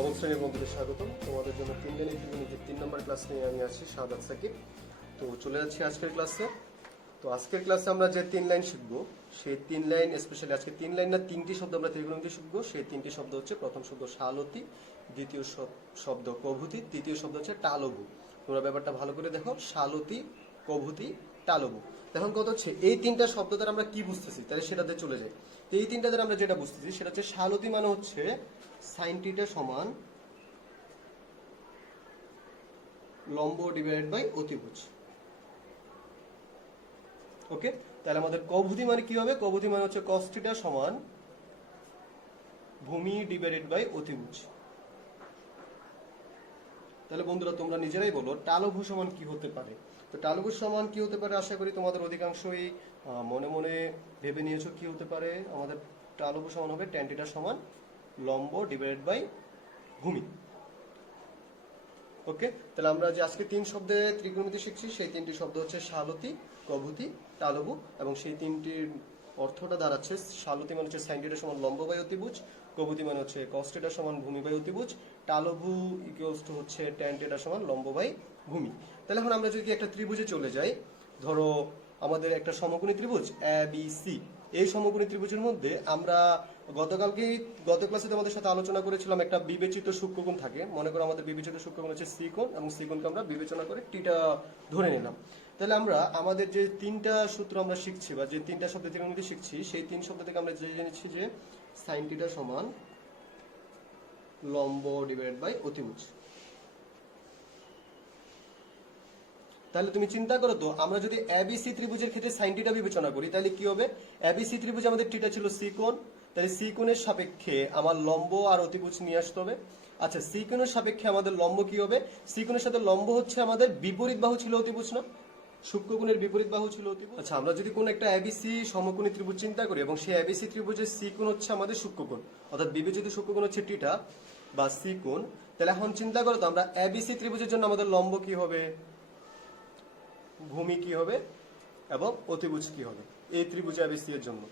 নবম শ্রেণীর বন্ধুদের স্বাগতম। তোমাদের জন্য তিনজনের ত্রিকোণমিতির 3 নম্বর ক্লাস নিয়ে আমি আছি, শাহাদাত সাকিব। তো চলে যাচ্ছি আজকের ক্লাসে। তো আজকের ক্লাসে আমরা যে 3 লাইন শিখবো, সেই 3 লাইন স্পেশালি আজকে 3 লাইন না 3টি শব্দ আমরা ত্রিকোণমিতি শিখবো। সেই 3টি শব্দ হচ্ছে, প্রথম শব্দ শালতি, দ্বিতীয় শব্দ কভূতি, তৃতীয় শব্দ হচ্ছে টালবু। তোমরা ব্যাপারটা ভালো করে দেখো, শালতি, কভূতি, টালবু। এখন কথা হচ্ছে এই তিনটা শব্দ দ্বারা আমরা কি বুঝতেছি, তাহলে সেটাতে চলে যাই। তো এই তিনটা দ্বারা আমরা যেটা বুঝতেছি সেটা হচ্ছে শালতি মানে হচ্ছে সাইন থিটা সমান লম্ব ডিভাইডেড বাই অতিভুজ। ওকে, তাহলে আমাদের কভূতি মানে কি হবে? কভূতি মানে হচ্ছে cos থিটা সমান ভূমি ডিভাইডেড বাই অতিভুজ। তাহলে বন্ধুরা তোমরা নিজেরাই বলো টালভু সমান কি হতে পারে। তো টালভু সমান কি হতে পারে, আশা করি তোমাদের অধিকাংশই মনে মনে ভেবে নিয়েছো কি হতে পারে। আমাদের টালভু সমান হবে tan থিটা সমান লম্ব ডিভাইডেড বাই ভূমি। ওকে, তাহলে আমরা যে আজকে 3 শব্দে ত্রিকোণমিতি শিখছি, সেই 3টি শব্দ হচ্ছে শালতি, কভূতি, টালবু, এবং সেই 3টির অর্থটা দাঁড়াচ্ছে শালতি মানে হচ্ছে সাইন থিটা সমান লম্ব বাই অতিভুজ, কভূতি মানে হচ্ছে cos থিটা সমান ভূমি বাই অতিভুজ, টালবু ইকুয়ালস টু হচ্ছে tan থিটা সমান লম্ব বাই ভূমি। তাহলে এখন আমরা যদি একটা ত্রিভুজে চলে যাই, ধরো আমাদের একটা সমকোণী ত্রিভুজ ABC। এই সমকোণী ত্রিভুজের মধ্যে আমরা গত ক্লাসে তোমাদের সাথে আলোচনা করেছিলাম একটা বিবেচিত সূক্ষ্মকোণ থাকে। মনে করো আমাদের বিবেচিত সূক্ষ্মকোণ হচ্ছে সি কোণ, এবং সি কোণকে আমরা বিবেচনা করে টিটা ধরে নিলাম। তাহলে আমরা আমাদের যে 3টা সূত্র আমরা শিখছি বা যে 3টা শব্দ ত্রিকোণমিতি শিখছি, সেই 3 শব্দ থেকে আমরা জেনেছি যে সাইন টিটা সমান লম্ব ডিভাইডেড বাই অতিভুজ। তাহলে তুমি চিন্তা করো তো, আমরা যদি এবিসি ত্রিভুজের ক্ষেত্রে সাইন টিটা বিবেচনা করি, তাহলে কি হবে? এবিসি ত্রিভুজে আমাদের টিটা ছিল সি কোণ, তাহলে সি কোণের সাপেক্ষে আমার লম্ব আর অতিভুজ নিয়ে আসতে হবে। আচ্ছা, সি কোণের সাপেক্ষে আমাদের লম্ব কি হবে? সি কোণের সাথে লম্ব হচ্ছে আমাদের বিপরীত বাহু ছিল অতিভুজ না? সূক্ষ্মকোণের বিপরীত বাহু ছিল অতিভুজ। আচ্ছা, আমরা যদি কোন একটা এবিসি সমকোণী ত্রিভুজ চিন্তা করি, এবং সেই এবিসি ত্রিভুজের সি কোণ হচ্ছে আমাদের সূক্ষ্মকোণ, অর্থাৎ বিবেচিত সূক্ষ্মকোণ হচ্ছে টিটা বা সি কোণ। তাহলে এখন চিন্তা করো তো, আমরা এবিসি ত্রিভুজের জন্য আমাদের লম্ব কি হবে, ভূমি কি হবে, এবং অতিভুজ কি হবে এই ত্রিভুজ এবিসি এর জন্য।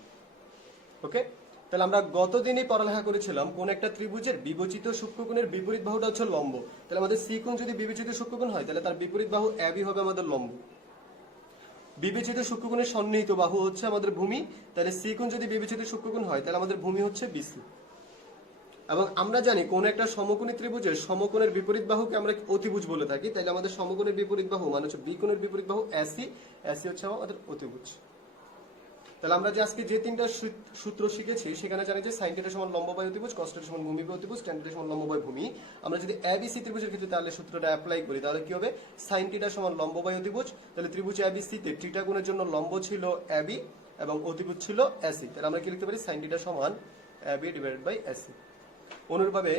ওকে, তাহলে আমরা গতদিনই পড়ালেখা করেছিলাম কোন একটা ত্রিভুজের বিবেচিত সূক্ষ্মকোণের বিপরীত বাহুটা হচ্ছে লম্ব। তাহলে আমাদের সি কোণ যদি বিবেচিত সূক্ষ্মকোণ হয়, তাহলে তার বিপরীত বাহু এবি হবে আমাদের লম্ব। বিবেচিত সূক্ষ্মকোণের সন্নিহিত বাহু হচ্ছে আমাদের ভূমি। তাহলে সি কোণ যদি বিবেচিত সূক্ষ্মকোণ হয়, তাহলে আমাদের ভূমি হচ্ছে বিসি। এবং আমরা জানি কোন একটা সমকোণী ত্রিভুজের সমকোণের বিপরীত বাহুকে আমরা অতিভুজ বলে থাকি। তাহলে আমাদের সমকোণের বিপরীত বাহু মানে হচ্ছে বি কোণের বিপরীত বাহু এসি, এসি হচ্ছে আমাদের অতিভুজ। তাহলে আমরা যে আজকে যে 3টা সূত্র শিখেছি, সেখানে জানি যে সাইন থিটা সমান লম্ব বাই অতিভুজ, cos থিটা সমান ভূমি বাই অতিভুজ, tan থিটা সমান লম্ব বাই ভূমি। আমরা যদি এবিসি ত্রিভুজের ক্ষেত্রে তাহলে সূত্রটা অ্যাপ্লাই করি, তাহলে কি হবে? সাইন থিটা সমান লম্ব বাই অতিভুজ। তাহলে ত্রিভুজ এবিসি তে থিটা কোণের জন্য লম্ব ছিল এবি এবং অতিভুজ ছিল এসি। তাহলে আমরা কি লিখতে পারি? সাইন থিটা সমান এবি ডিভাইডেড বাই এসি। অনুরূপভাবে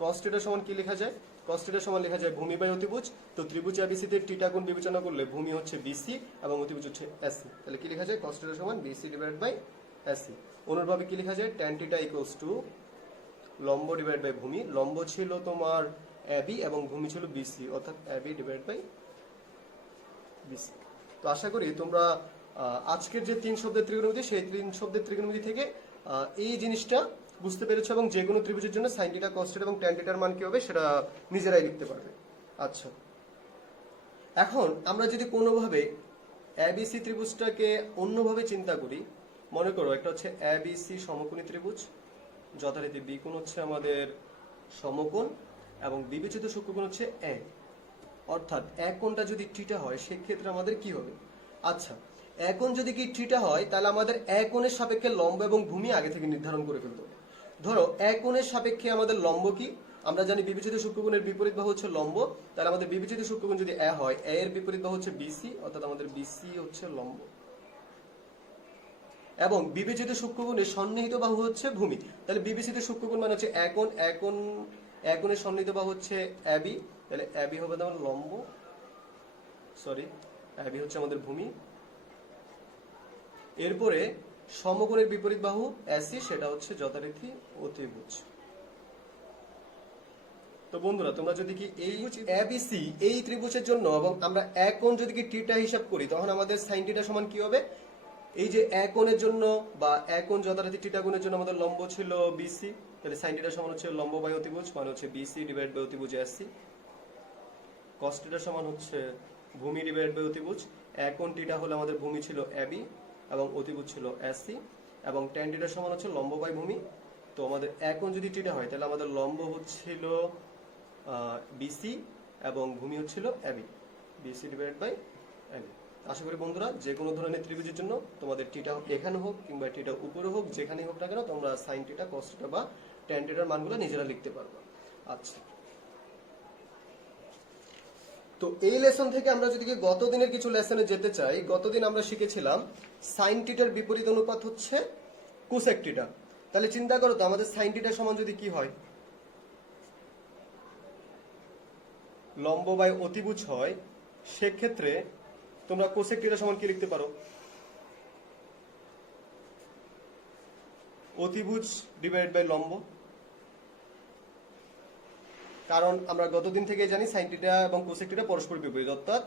cos থিটা সমান কি লেখা যায়? cos থিটা সমান লেখা যায় ভূমি বাই অতিভুজ। তো ত্রিভুজ এবিসি তে থিটা কোণ বিবেচনা করলে ভূমি হচ্ছে বিসি এবং অতিভুজ হচ্ছে এসি। তাহলে কি লেখা যায়? cos থিটা সমান বিসি ডিভাইডেড বাই এসি। অনুরূপভাবে কি লেখা যায়? tan থিটা ইকুয়ালস টু লম্ব ডিভাইড বাই ভূমি। লম্ব ছিল তোমার এবি এবং ভূমি ছিল বিসি, অর্থাৎ এবি ডিভাইড বাই বিসি। তো আশা করি তোমরা আজকের যে 3 শব্দের ত্রিকোণমিতি, সেই 3 শব্দের ত্রিকোণমিতি থেকে এই জিনিসটা বুঝতে পেরেছো, এবং যে কোনো ত্রিভুজের জন্য সাইন থিটা, cos থিটা এবং tan থিটার মান কি হবে সেটা নিজেরাই লিখতে পারবে। আচ্ছা, এখন আমরা যদি কোনোভাবে এবিসি ত্রিভুজটাকে অন্যভাবে চিন্তা করি, মনে করো একটা হচ্ছে এবিসি সমকোণী ত্রিভুজ, যথারীতি বি কোণ হচ্ছে আমাদের সমকোণ এবং বিবেচিত সূক্ষ্মকোণ হচ্ছে এ, অর্থাৎ এক কোণটা যদি থিটা হয়, সেক্ষেত্রে আমাদের কি হবে? আচ্ছা, এক কোণ যদি কি থিটা হয়, তাহলে আমাদের এক কোণের সাপেক্ষে লম্ব এবং ভূমি আগে থেকে নির্ধারণ করে ফেলতে হবে। ধরো এক কোণের সাপেক্ষে আমাদের লম্ব কি? আমরা জানি বিবেচিত সূক্ষ্মকোণের বিপরীত বাহু হচ্ছে লম্ব। তাহলে আমাদের বিবেচিত সূক্ষ্মকোণ যদি এ হয়, এ এর বিপরীত বাহু হচ্ছে বিসি, অর্থাৎ আমাদের বিসি হচ্ছে লম্ব। এবং বিবেচিত সূক্ষ্মকোণের সন্নিহিত বাহু হচ্ছে ভূমি। তাহলে বিবেচিত সূক্ষ্মকোণ মানে হচ্ছে এক কোণ, এক কোণের সন্নিহিত বাহু হচ্ছে এবি। তাহলে এবি হবে আমাদের লম্ব, এবি হচ্ছে আমাদের ভূমি। এরপরে সমকোণের বিপরীত বাহু এসি, সেটা হচ্ছে যথারীতি অতিভুজ। তো বন্ধুরা তোমরা যদি কি এই এবিসি এই ত্রিভুজের জন্য এবং আমরা এক কোণ যদি কি থিটা হিসাব করি, তখন আমাদের সাইন থিটা সমান কি হবে? এই যে এক কোণের জন্য বা এক কোণ যথারীতি থিটা কোণের জন্য আমাদের লম্ব ছিল বিসি, তাহলে সাইন থিটা সমান হচ্ছে লম্ব বাই অতিভুজ মানে হচ্ছে বিসি ডিভাইড বাই অতিভুজ এসসি। কস থিটা সমান হচ্ছে ভূমি ডিভাইড বাই অতিভুজ। এক কোণ থিটা হলে আমাদের ভূমি ছিল এবি এবং অতিভুজ ছিল এসসি, এবং ট্যান থিটা সমান হচ্ছে লম্ব বাই ভূমি। তো আমাদের এক কোণ যদি থিটা হয় তাহলে আমাদের লম্ব হচ্ছিল বিসি এবং ভূমি হচ্ছিল AB, BC divide by AB. আশা করি বন্ধুরা যে কোনো ধরনের ত্রিভুজের জন্য তোমাদের টিটা এখানে হোক কিংবা টিটা উপরে হোক যেখানেই হোক না কেন তোমরা সাইন টিটা কস টিটা বা ট্যান টিটার মানগুলো নিজেরা লিখতে পারবে। আচ্ছা, তো এই লেসন থেকে আমরা যদি গত দিনের কিছু লেসনে যেতে চাই, গতদিন আমরা শিখেছিলাম সাইন টিটার বিপরীত অনুপাত হচ্ছে কোসেক টিটা। তাহলে চিন্তা করো তো আমাদের সাইন টিটা সমান যদি কি হয়, লম্ব বাই অতিভুজ হয়, সেক্ষেত্রে তোমরা কোসেক টিটা সমান কি লিখতে পারো, অতিভুজ ডিভাইড বাই লম্ব। কারণ আমরা গতদিন থেকে জানি সাইন টিটা এবং কোসেক টিটা পরস্পর বিপরীত, অর্থাৎ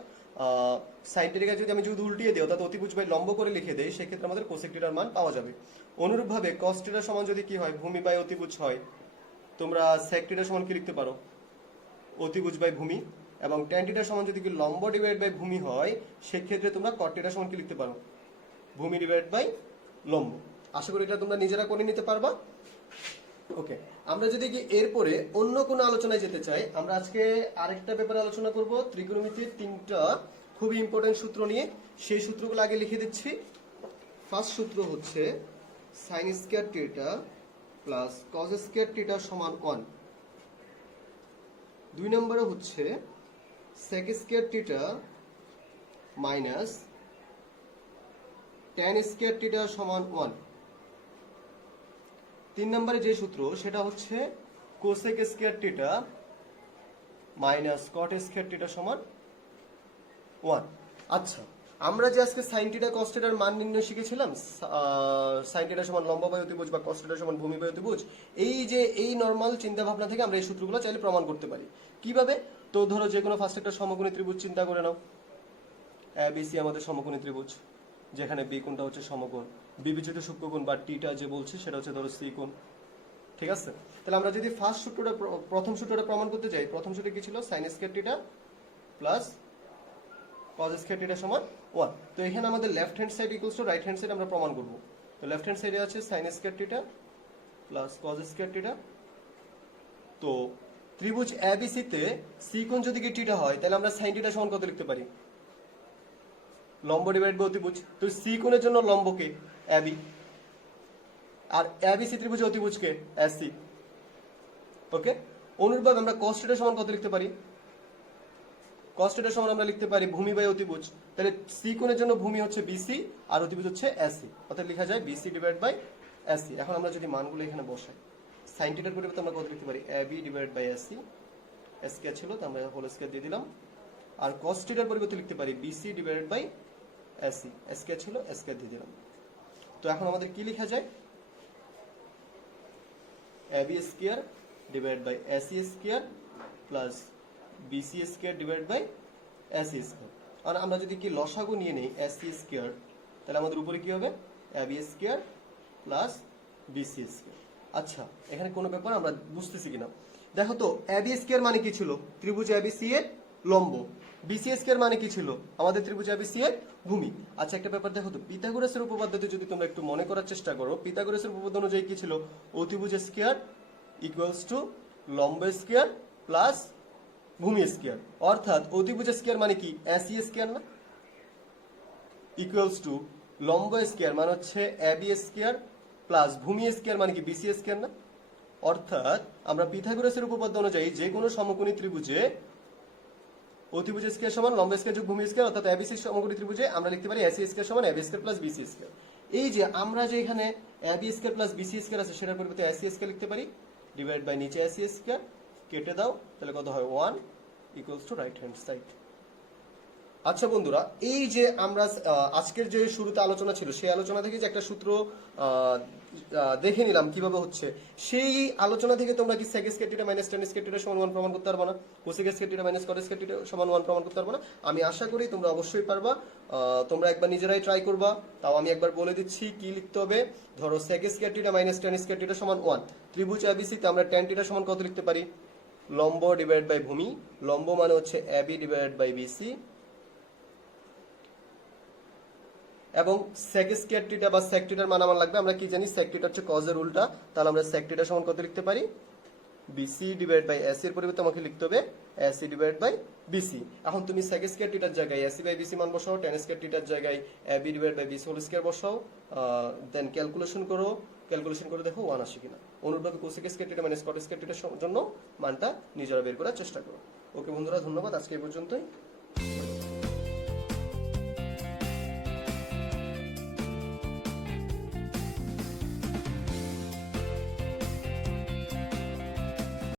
সাইন টিটাকে যদি আমি যদি উল্টিয়ে দিই অর্থাৎ অতিভুজ বাই লম্ব করে লিখে দেই সেক্ষেত্রে আমাদের কোসেক টিটার মান পাওয়া যাবে। অনুরূপভাবে কস টিটা সমান যদি কি হয়, ভূমি বাই অতিভুজ হয়, তোমরা সেক টিটা সমান কি লিখতে পারো, অতিভুজ বাই ভূমি। এবং ট্যান টিটা সমান যদি কি লম্ব ডিভাইড বাই ভূমি হয় সেক্ষেত্রে তোমরা কট টিটা সমান কি লিখতে পারো, ভূমি ডিভাইড বাই লম্ব। আশা করি এটা তোমরা নিজেরা করে নিতে পারবা। ওকে, আমরা যদি কি এরপরে অন্য কোনো আলোচনায় যেতে চাই, আমরা আজকে আরেকটা ব্যাপারে আলোচনা করব, ত্রিকোণমিতির তিনটা খুবই ইম্পর্টেন্ট সূত্র নিয়ে। সেই সূত্রগুলো আগে লিখে দিচ্ছি। ফার্স্ট সূত্র হচ্ছে sine square theta plus cos square theta সমান 1। দুই নম্বরে হচ্ছে sec square theta minus tan square theta সমান 1। তিন নম্বরে যে সূত্র সেটা হচ্ছে cosec square theta minus cot square theta সমান 1। আচ্ছা, আমরা যে আজকে সাইন থিটা কস থিটার মান নির্ণয় শিখেছিলাম, সাইন থিটা সমান লম্ব বাই অতিভুজ বা কস থিটা সমান ভূমি বাই অতিভুজ, এই যে এই নরমাল চিন্তা ভাবনা থেকে আমরা এই সূত্রগুলো চাইলে প্রমাণ করতে পারি। কিভাবে? তো ধরো যে কোনো ফার্স্ট একটা সমকোণী ত্রিভুজ চিন্তা করে নাও, এবিসি আমাদের সমকোণী ত্রিভুজ, যেখানে বি কোণটা হচ্ছে সমকোণ, বিবেচিত সূক্ষ্মকোণ বা টিটা যে বলছে সেটা হচ্ছে ধরো সি কোণ। ঠিক আছে, তাহলে আমরা যদি ফার্স্ট সূত্রটা প্রথম সূত্রটা প্রমাণ করতে যাই, প্রথম সূত্র কি ছিল, sign square theta plus cos square theta সমান 1। তো এখানে আমাদের left hand side equals to right hand side আমরা প্রমাণ করব। তো লেফট হ্যান্ড সাইডে আছে sign square theta plus cos square theta. তো ত্রিভুজ এবিসি তে সি কোণ যদি কি থিটা হয় তাহলে আমরা সাইন থিটা সমান কত লিখতে পারি, লম্ব ডিভাইড বাই অতিভুজ। তো সি কোণের জন্য লম্বকে এবি, আর এবিসি ত্রিভুজে অতিভুজকে এসসি। ওকে, অনুরূপভাবে আমরা কস থিটা সমান কত লিখতে পারি, কস থিটা সমান আমরা লিখতে পারি ভূমি বাই অতিভুজ। তাহলে সি কোণের জন্য ভূমি হচ্ছে বিসি আর অতিভুজ হচ্ছে এসসি, অর্থাৎ লেখা যায় বিসি ডিভাইড বাই এসসি। এখন আমরা যদি মানগুলো এখানে বসাই, সাইন থিটার পরিবর্তে আমরা কত লিখতে পারি, AB divide by SC, square ছিল তো আমরা হোল স্কয়ার দিয়ে দিলাম। আর কস থিটার পরিবর্তে লিখতে পারি BC divide by SC, square ছিল স্কয়ার দিয়ে দিলাম। তো এখন আমাদের কি লেখা যায়, AB square divide by SC square plus BC square divide by SC square. আর আমরা যদি কি লসাগু নিয়ে নেই এসসি স্কয়ার, তাহলে আমাদের উপরে কি হবে, AB square plus BC square. আচ্ছা, এখানে কোনো ব্যাপার আমরা বুঝতেছি কিনা দেখো তো। এবি স্কয়ার মানে কি ছিল, ত্রিভুজ এবিসি এর লম্ব। বিসি স্কয়ার মানে কি ছিল, আমাদের ত্রিভুজ এবিসি এর ভূমি। আচ্ছা, একটা ব্যাপার দেখো তো, পিথাগোরাসের উপপাদ্যতে যদি তোমরা একটু মনে করার চেষ্টা করো, পিথাগোরাসের উপপাদ্য অনুযায়ী কি ছিল, অতিভুজ স্কয়ার ইকুয়ালস টু লম্ব স্কয়ার প্লাস ভূমি স্কয়ার। অর্থাৎ অতিভুজ স্কয়ার মানে কি, এসি স্কয়ার না, ইকুয়ালস টু লম্ব স্কয়ার মানে হচ্ছে এবি স্কয়ার প্লাস ভূমি স্কয়ার মানে কি বিসি স্কয়ার না। অর্থাৎ আমরা পিথাগোরাসের উপপাদ্য অনুযায়ী যে কোনো সমকোণী ত্রিভুজে অতিভুজ স্কয়ার সমান লম্ব স্কয়ার যোগ ভূমি স্কয়ার, অর্থাৎ এবিসি সমকোণী ত্রিভুজে আমরা লিখতে পারি এসি স্কয়ার সমান AB square plus BC square. এই যে আমরা যে এখানে AB square plus BC square আছে সেটার পরিবর্তে এসি স্কয়ার লিখতে পারি, ডিভাইড বাই নিচে এসি স্কয়ার, কেটে দাও তাহলে কত হয় 1 equals to right hand side. আচ্ছা বন্ধুরা, এই যে আমরা আজকের যে শুরুতে আলোচনা ছিল সেই আলোচনা থেকে যে একটা সূত্র দেখে নিলাম কিভাবে হচ্ছে, সেই আলোচনা থেকে তোমরা কি sec square theta minus tan square theta সমান 1 প্রমাণ করতে পারবে না? cosec square theta minus cot square theta সমান 1 প্রমাণ করতে পারবে না? আমি আশা করি তোমরা অবশ্যই পারবা। তোমরা একবার নিজেরাই ট্রাই করবা। তাও আমি একবার বলে দিচ্ছি কি লিখতে হবে। ধরো sec square theta minus tan square theta সমান 1। ত্রিভুজ ABC তে আমরা tan থিটা সমান কত লিখতে পারি? লম্ব ডিভাইড বাই ভূমি। লম্ব মানে হচ্ছে AB ডিভাইড বাই BC, এবং sec স্কয়ার থিটা বা sec থিটার মান আমার লাগবে, আমরা কি জানি sec থিটা হচ্ছে cos এর উল্টা, তাহলে আমরা sec থিটা সমান কত লিখতে পারি? BC ডিভাইড বাই AC এর পরিবর্তে আমাকে লিখতে হবে AC ডিভাইড বাই BC। এখন তুমি sec স্কয়ার থিটার জায়গায় AC বাই BC মান বসাও, tan স্কয়ার থিটার জায়গায় AB divide by BC whole square বসাও, দেন ক্যালকুলেশন করো, ক্যালকুলেশন করে দেখো 1 আসে কিনা। অনুরূপভাবে cosec square theta minus cot square থিটার জন্য মানটা নিজেরা বের করার চেষ্টা করো। ওকে বন্ধুরা, ধন্যবাদ, আজকে এই পর্যন্তই।